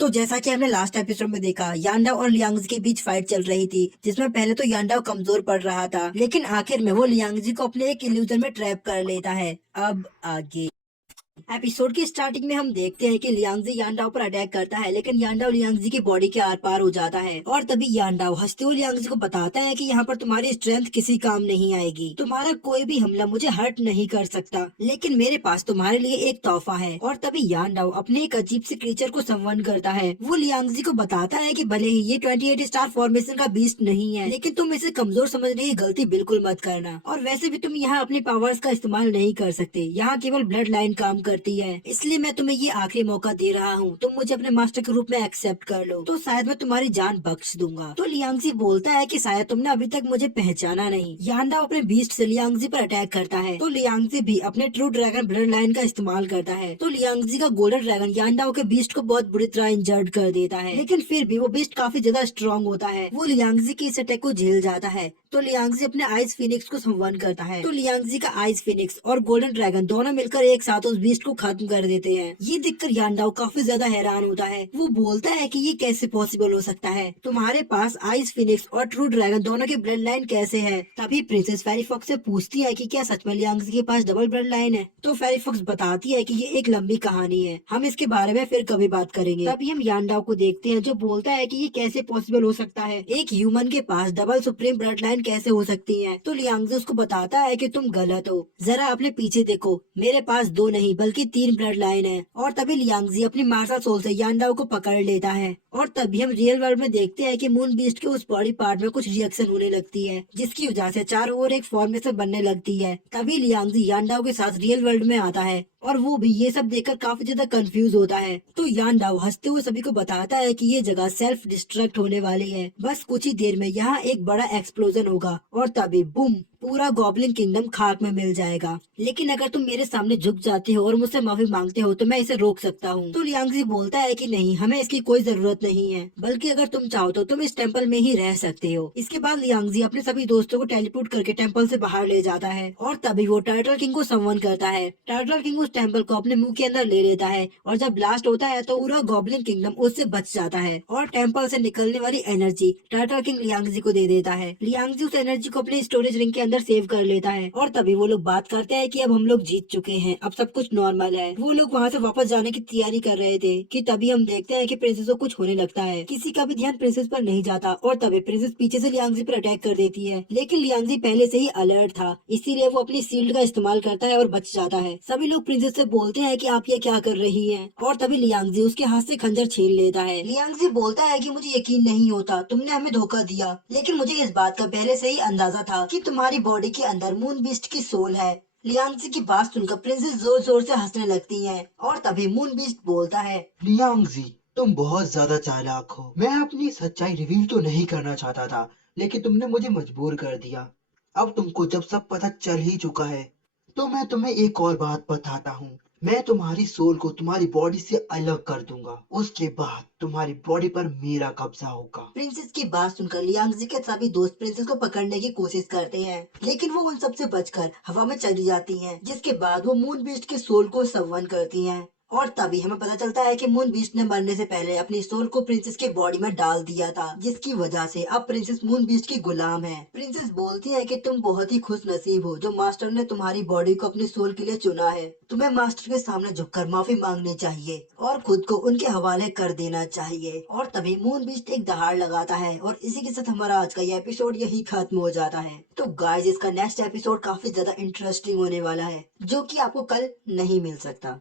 तो जैसा कि हमने लास्ट एपिसोड में देखा, यांडाओ और लियांगजी के बीच फाइट चल रही थी, जिसमें पहले तो यांडाओ कमजोर पड़ रहा था, लेकिन आखिर में वो लियांगजी को अपने एक इल्यूजन में ट्रैप कर लेता है। अब आगे एपिसोड की स्टार्टिंग में हम देखते हैं कि लियांगजी यांडाओ पर अटैक करता है, लेकिन यांडाओ लियांगजी की बॉडी के आर पार हो जाता है और तभी यांडाओ हंसते हुए लियांगजी को बताता है कि यहाँ पर तुम्हारी स्ट्रेंथ किसी काम नहीं आएगी, तुम्हारा कोई भी हमला मुझे हर्ट नहीं कर सकता, लेकिन मेरे पास तुम्हारे लिए एक तोहफा है। और तभी यांडाओ अपने एक अजीब से क्रीचर को समवन करता है। वो लियांगजी को बताता है कि भले ही ये 28 स्टार फॉर्मेशन का बीस्ट नहीं है, लेकिन तुम इसे कमजोर समझने की गलती बिल्कुल मत करना, और वैसे भी तुम यहाँ अपने पावर्स का इस्तेमाल नहीं कर सकते, यहाँ केवल ब्लड लाइन काम करती है, इसलिए मैं तुम्हें ये आखिरी मौका दे रहा हूँ, तुम मुझे अपने मास्टर के रूप में एक्सेप्ट कर लो तो शायद मैं तुम्हारी जान बख्श दूंगा। तो लियांगजी बोलता है कि शायद तुमने अभी तक मुझे पहचाना नहीं। यांडाओ अपने बीस्ट से लियांगजी पर अटैक करता है, तो लियांगजी भी अपने ट्रू ड्रैगन ब्लड लाइन का इस्तेमाल करता है। तो लियांगजी का गोल्डन ड्रैगन यांडाओ के बीस्ट को बहुत बुरी तरह इंजर्ड कर देता है, लेकिन फिर भी वो बीस्ट काफी ज्यादा स्ट्रॉन्ग होता है, वो लियांगजी की इस अटैक को झेल जाता है। तो लियांगजी अपने आइस फिनिक्स को संवन करता है, तो लियांगजी का आइस फिनिक्स और गोल्डन ड्रैगन दोनों मिलकर एक साथ उस बीस्ट को खत्म कर देते हैं। ये देखकर यांडाओ काफी ज्यादा हैरान होता है, वो बोलता है कि ये कैसे पॉसिबल हो सकता है, तुम्हारे पास आइस फिनिक्स और ट्रू ड्रैगन दोनों की ब्लड लाइन कैसे है। तभी प्रिंसेस फेरी फॉक्स से पूछती है कि क्या सच में लियांगजी के पास डबल ब्लड लाइन है। तो फेरी फॉक्स बताती है कि ये एक लंबी कहानी है, हम इसके बारे में फिर कभी बात करेंगे। तभी हम यांडाओ को देखते हैं जो बोलता है कि ये कैसे पॉसिबल हो सकता है, एक ह्यूमन के पास डबल सुप्रीम ब्लड लाइन कैसे हो सकती है। तो लियांगजी उसको बताता है कि तुम गलत हो, जरा अपने पीछे देखो, मेरे पास दो नहीं बल्कि तीन ब्लड लाइन है। और तभी लियांगजी अपनी मार्शल सोल से यांडाओ को पकड़ लेता है, और तभी हम रियल वर्ल्ड में देखते हैं कि मून बीस्ट के उस बॉडी पार्ट में कुछ रिएक्शन होने लगती है, जिसकी वजह से चारों ओर एक फॉर्मेशन बनने लगती है। तभी लियांगजी यांडाओ के साथ रियल वर्ल्ड में आता है, और वो भी ये सब देखकर काफी ज्यादा कंफ्यूज होता है। तो यांडाओ हंसते हुए सभी को बताता है कि ये जगह सेल्फ डिस्ट्रक्ट होने वाली है, बस कुछ ही देर में यहाँ एक बड़ा एक्सप्लोजन होगा, और तभी बूम, पूरा गॉब्लिन किंगडम खाक में मिल जाएगा। लेकिन अगर तुम मेरे सामने झुक जाते हो और मुझसे माफी मांगते हो तो मैं इसे रोक सकता हूँ। तो लियांगजी बोलता है कि नहीं, हमें इसकी कोई जरूरत नहीं है, बल्कि अगर तुम चाहो तो तुम इस टेम्पल में ही रह सकते हो। इसके बाद लियांगजी अपने सभी दोस्तों को टेलीपोर्ट करके टेम्पल से बाहर ले जाता है, और तभी वो टर्टल किंग को समवन करता है। टर्टल किंग उस टेम्पल को अपने मुंह के अंदर ले लेता है, और जब ब्लास्ट होता है तो पूरा गॉब्लिन किंगडम उससे बच जाता है, और टेम्पल से निकलने वाली एनर्जी टर्टल किंग लियांगजी को दे देता है। लियांगजी उस एनर्जी को अपने स्टोरेज रिंग के अंदर सेव कर लेता है, और तभी वो लोग बात करते हैं कि अब हम लोग जीत चुके हैं, अब सब कुछ नॉर्मल है। वो लोग वहाँ से वापस जाने की तैयारी कर रहे थे कि तभी हम देखते हैं कि प्रिंसेस को कुछ होने लगता है। किसी का भी ध्यान प्रिंसेस पर नहीं जाता, और तभी प्रिंसेस पीछे से लियांगजी पर अटैक कर देती है, लेकिन लियांगजी पहले से ही अलर्ट था, इसीलिए वो अपनी शील्ड का इस्तेमाल करता है और बच जाता है। सभी लोग प्रिंसेस से बोलते हैं कि आप ये क्या कर रही हैं, और तभी लियांगजी उसके हाथ से खंजर छीन लेता है। लियांगजी बोलता है कि मुझे यकीन नहीं होता, तुमने हमें धोखा दिया, लेकिन मुझे इस बात का पहले से ही अंदाजा था कि तुम्हारी बॉडी के अंदर मून बीस्ट की सोल है। लियांगजी की बात सुनकर प्रिंसेस जोर जोर से हंसने लगती है, और तभी मून बीस्ट बोलता है, लियांगजी, तुम बहुत ज्यादा चालाक हो। मैं अपनी सच्चाई रिवील तो नहीं करना चाहता था, लेकिन तुमने मुझे मजबूर कर दिया। अब तुमको जब सब पता चल ही चुका है, तो मैं तुम्हें एक और बात बताता हूँ। मैं तुम्हारी सोल को तुम्हारी बॉडी से अलग कर दूंगा। उसके बाद तुम्हारी बॉडी पर मेरा कब्जा होगा। प्रिंसेस की बात सुनकर लियांगजी के सभी दोस्त प्रिंसेस को पकड़ने की कोशिश करते हैं, लेकिन वो उन सबसे बचकर हवा में चली जाती हैं, जिसके बाद वो मून बीस्ट के सोल को संवन करती हैं। और तभी हमें पता चलता है कि मून बीस्ट ने मरने से पहले अपनी सोल को प्रिंसेस के बॉडी में डाल दिया था, जिसकी वजह से अब प्रिंसेस मून बीस्ट की गुलाम है। प्रिंसेस बोलती है कि तुम बहुत ही खुश नसीब हो जो मास्टर ने तुम्हारी बॉडी को अपनी सोल के लिए चुना है। तुम्हें मास्टर के सामने झुककर माफी मांगनी चाहिए और खुद को उनके हवाले कर देना चाहिए। और तभी मून बीस्ट एक दहाड़ लगाता है, और इसी के साथ हमारा आज का ये एपिसोड यही खत्म हो जाता है। तो गाइस, इसका नेक्स्ट एपिसोड काफी ज्यादा इंटरेस्टिंग होने वाला है, जो कि आपको कल नहीं मिल सकता।